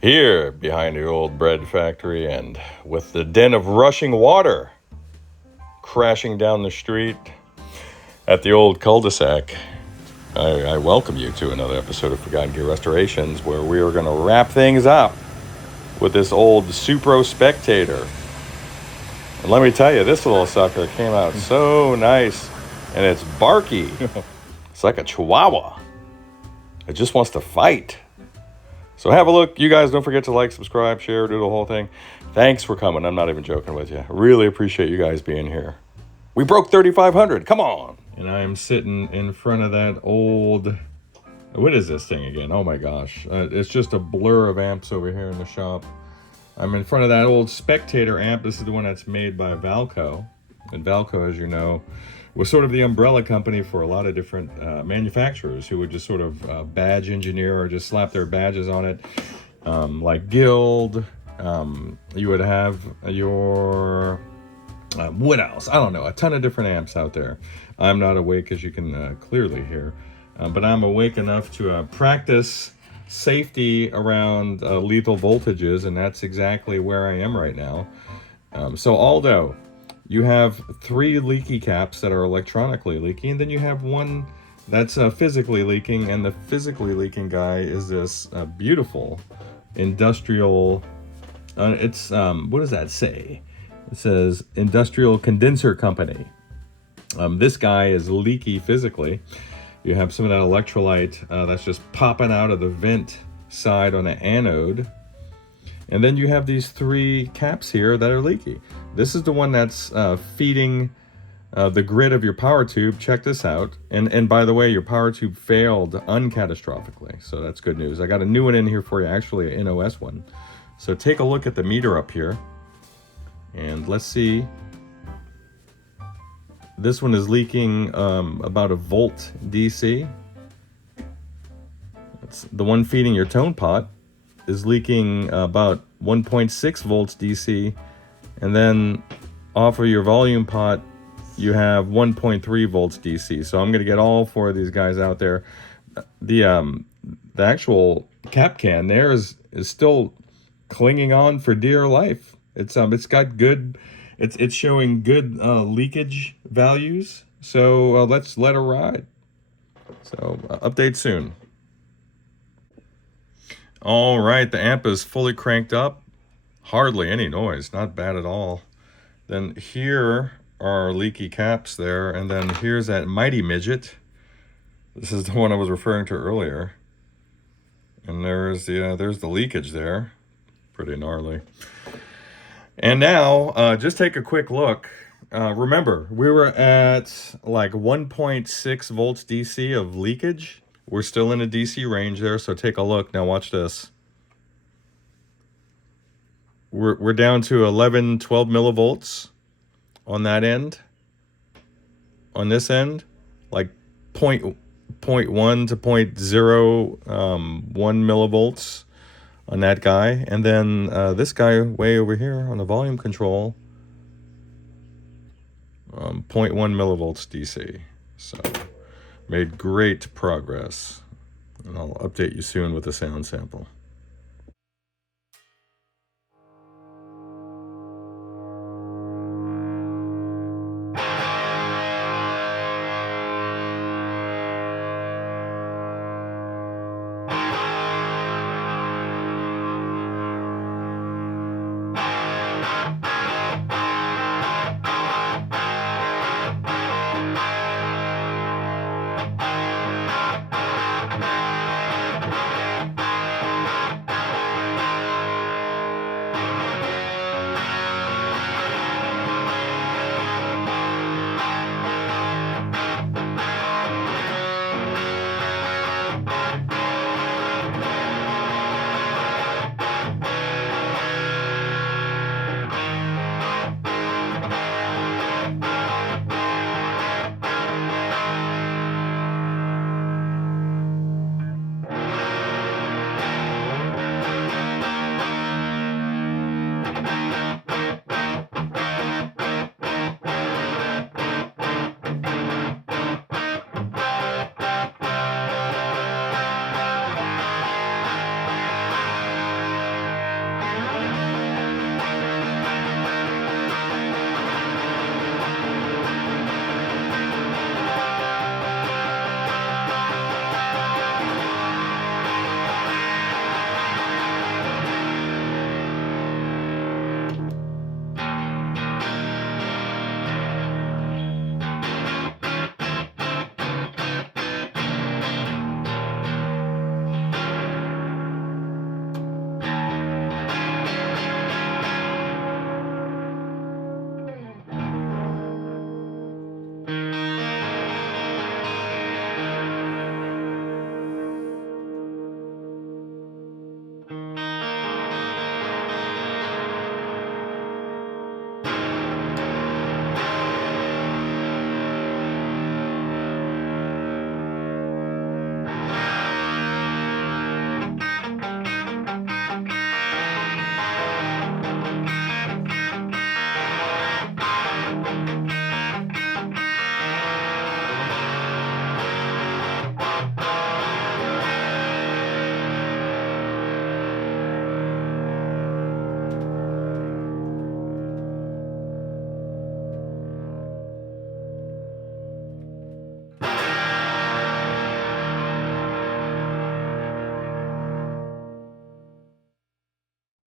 Here, behind the old bread factory, and with the din of rushing water crashing down the street at the old cul-de-sac, I welcome you to another episode of Forgotten Gear Restorations, where we are going to wrap things up with this old Supro Spectator. And let me tell you, this little sucker came out so nice, and it's barky. It's like a chihuahua. It just wants to fight. So have a look. You guys don't forget to like, subscribe, share, do the whole thing. Thanks for coming. I'm not even joking with you. Really appreciate you guys being here. We broke 3,500. Come on. And I am sitting in front of that old... What is this thing again? Oh my gosh. It's just a blur of amps over here in the shop. I'm in front of that old Spectator amp. This is the one that's made by Valco. And Valco, as you know, was sort of the umbrella company for a lot of different manufacturers who would just sort of badge engineer or just slap their badges on it. Like Guild, you would have your, what else? I don't know, a ton of different amps out there. I'm not awake, as you can clearly hear, but I'm awake enough to practice safety around lethal voltages, and that's exactly where I am right now. So Aldo, you have 3 leaky caps that are electronically leaking, and then you have one that's physically leaking, and the physically leaking guy is this beautiful industrial, it's, what does that say? It says Industrial Condenser Company. This guy is leaky physically. You have some of that electrolyte that's just popping out of the vent side on the anode. And then you have these 3 caps here that are leaky. This is the one that's feeding the grid of your power tube. Check this out. And by the way, your power tube failed uncatastrophically, so that's good news. I got a new one in here for you, actually an NOS one. So take a look at the meter up here. And let's see. This one is leaking about a volt DC. It's the one feeding your tone pot is leaking about 1.6 volts DC, and then off of your volume pot you have 1.3 volts DC. So I'm going to get all 4 of these guys out there. The actual cap can there is still clinging on for dear life. It's got good, it's showing good leakage values. So let's let her ride. So update soon. All right, the amp is fully cranked up. Hardly any noise, not bad at all. Then here are leaky caps there, and then here's that mighty Midget. This is the one I was referring to earlier. And there's the leakage there. Pretty gnarly. And now, just take a quick look. Remember, we were at like 1.6 volts DC of leakage. We're still in a DC range there, so take a look. Now watch this. We're down to 11, 12 millivolts on that end. On this end, like 0.1 to 0.01 millivolts on that guy. And then this guy way over here on the volume control, 0.1 millivolts DC. So made great progress, and I'll update you soon with a sound sample.